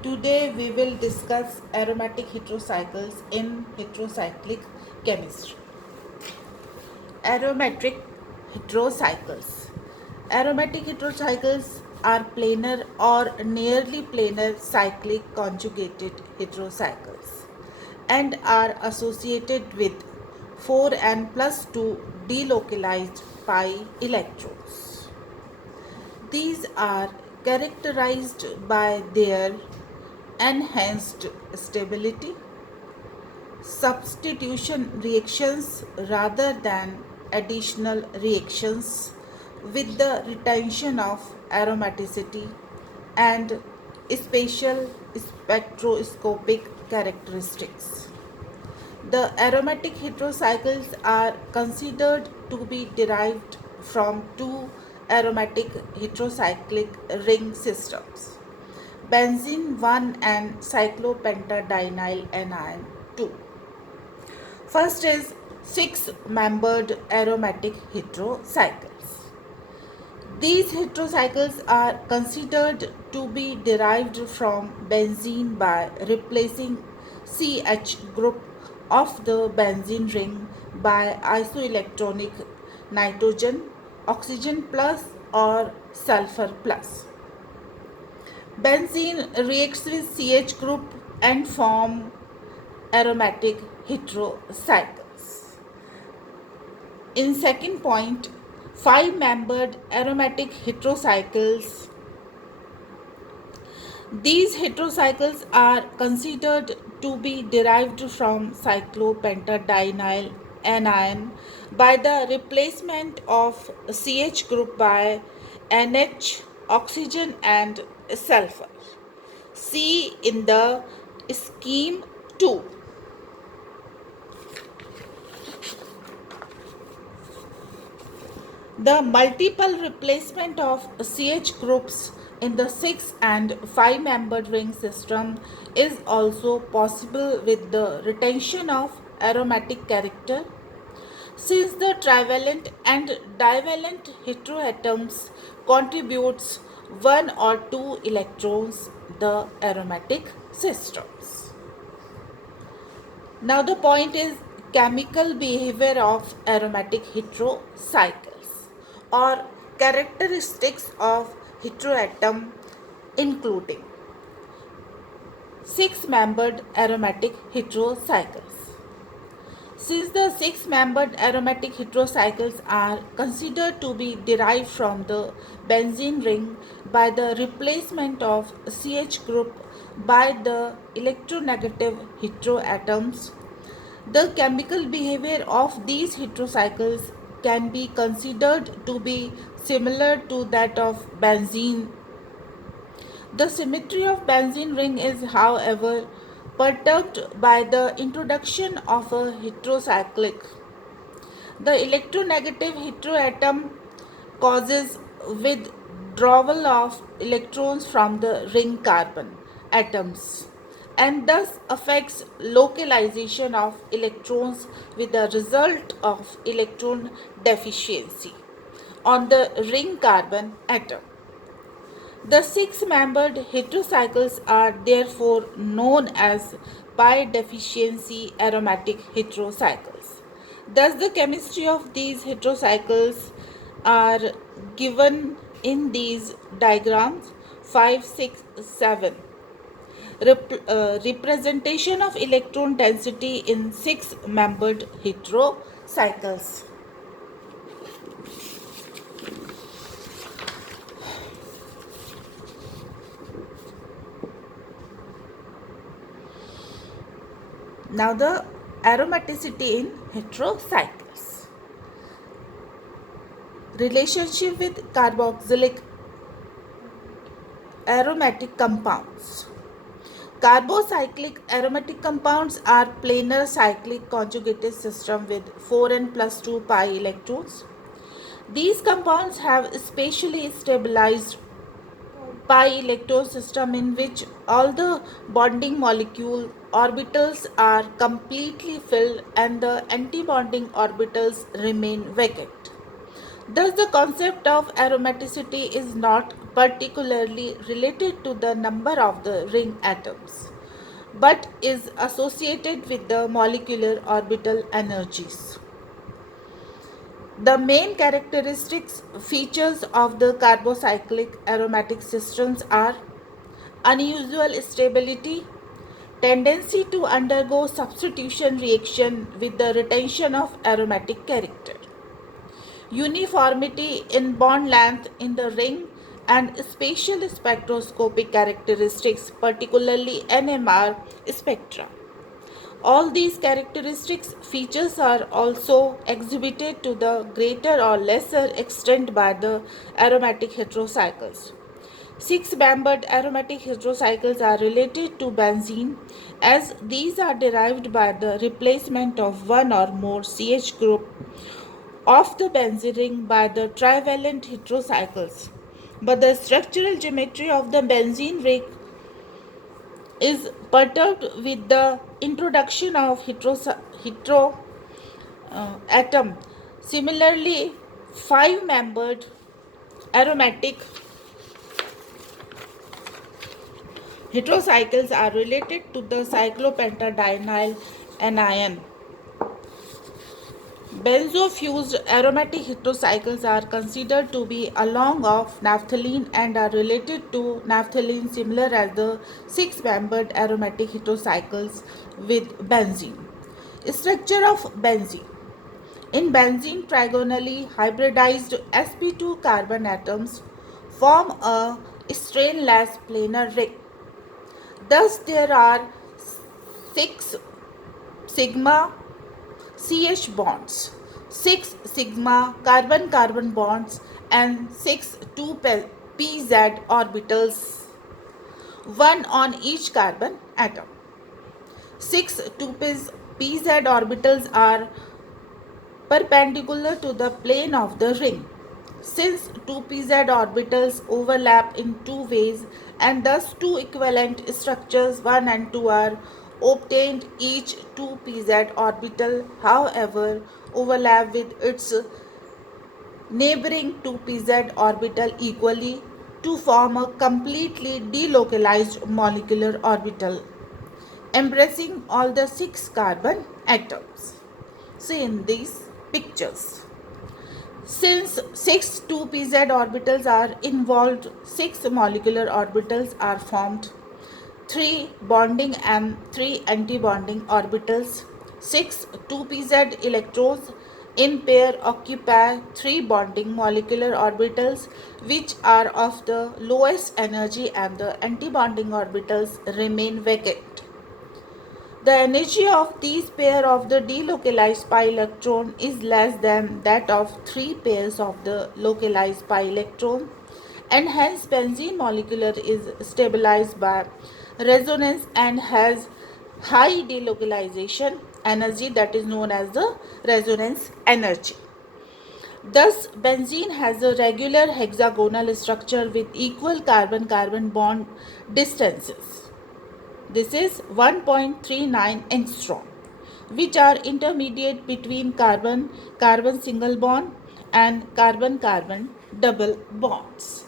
Today we will discuss aromatic heterocycles in heterocyclic chemistry. Aromatic heterocycles. Aromatic heterocycles are planar or nearly planar cyclic conjugated heterocycles and are associated with 4n plus 2 delocalized pi electrons. These are characterized by their enhanced stability, substitution reactions rather than additional reactions with the retention of aromaticity and spatial spectroscopic characteristics. The aromatic heterocycles are considered to be derived from two aromatic heterocyclic ring systems, benzene 1 and cyclopentadienyl anion 2. First is six-membered aromatic heterocycles. These heterocycles are considered to be derived from benzene by replacing CH group of the benzene ring by isoelectronic nitrogen, oxygen plus or sulfur plus. Benzene reacts with CH group and form aromatic heterocycles. In second point, five-membered aromatic heterocycles. These heterocycles are considered to be derived from cyclopentadienyl anion by the replacement of CH group by NH, oxygen and sulfur. See in the scheme 2. The multiple replacement of CH groups in the 6 and 5-membered ring system is also possible with the retention of aromatic character. Since the trivalent and divalent heteroatoms contributes 1 or 2 electrons the aromatic systems. Now the point is chemical behavior of aromatic heterocycles or characteristics of heteroatom including six-membered aromatic heterocycles. Since the six-membered aromatic heterocycles are considered to be derived from the benzene ring by the replacement of CH group by the electronegative heteroatoms, the chemical behavior of these heterocycles can be considered to be similar to that of benzene. The symmetry of benzene ring is, however, perturbed by the introduction of a heterocyclic. The electronegative heteroatom causes withdrawal of electrons from the ring carbon atoms and thus affects localization of electrons with the result of electron deficiency on the ring carbon atom. The six-membered heterocycles are therefore known as pi deficiency aromatic heterocycles. Thus, the chemistry of these heterocycles are given in these diagrams 5, 6, 7. Representation of electron density in six-membered heterocycles. Now the aromaticity in heterocycles. Relationship with carboxylic aromatic compounds. Carbocyclic aromatic compounds are planar cyclic conjugated system with 4n plus 2 pi electrons. These compounds have spatially stabilized pi electron system in which all the bonding molecule orbitals are completely filled and the antibonding orbitals remain vacant. Thus, the concept of aromaticity is not particularly related to the number of the ring atoms, but is associated with the molecular orbital energies. The main characteristics features of the carbocyclic aromatic systems are unusual stability, tendency to undergo substitution reaction with the retention of aromatic character, uniformity in bond length in the ring, and spatial spectroscopic characteristics, particularly NMR spectra. All these characteristics features are also exhibited to the greater or lesser extent by the aromatic heterocycles. Six-membered aromatic heterocycles are related to benzene as these are derived by the replacement of one or more CH group of the benzene ring by the trivalent heterocycles. But the structural geometry of the benzene ring is perturbed with the introduction of hetero atom. Similarly, five-membered aromatic heterocycles are related to the cyclopentadienyl anion. Benzo-fused aromatic heterocycles are considered to be along of naphthalene and are related to naphthalene similar as the six-membered aromatic heterocycles with benzene. Structure of benzene. In benzene, trigonally hybridized sp2 carbon atoms form a strainless planar ring. Thus, there are 6 sigma CH bonds, 6 sigma carbon carbon bonds, and 6 2pz orbitals, one on each carbon atom. 6 2pz orbitals are perpendicular to the plane of the ring. Since 2pz orbitals overlap in two ways and thus two equivalent structures 1 and 2 are obtained, each 2pz orbital however overlap with its neighboring 2pz orbital equally to form a completely delocalized molecular orbital embracing all the 6 carbon atoms. See in these pictures. Since 6 2pz orbitals are involved, 6 molecular orbitals are formed, 3 bonding and 3 anti-bonding orbitals. 6 2pz electrons in pair occupy 3 bonding molecular orbitals which are of the lowest energy and the anti-bonding orbitals remain vacant. The energy of these pair of the delocalized pi electron is less than that of 3 pairs of the localized pi electron, and hence benzene molecule is stabilized by resonance and has high delocalization energy, that is known as the resonance energy. Thus, benzene has a regular hexagonal structure with equal carbon-carbon bond distances. This is 1.39 angstrom, which are intermediate between carbon-carbon single bond and carbon-carbon double bonds.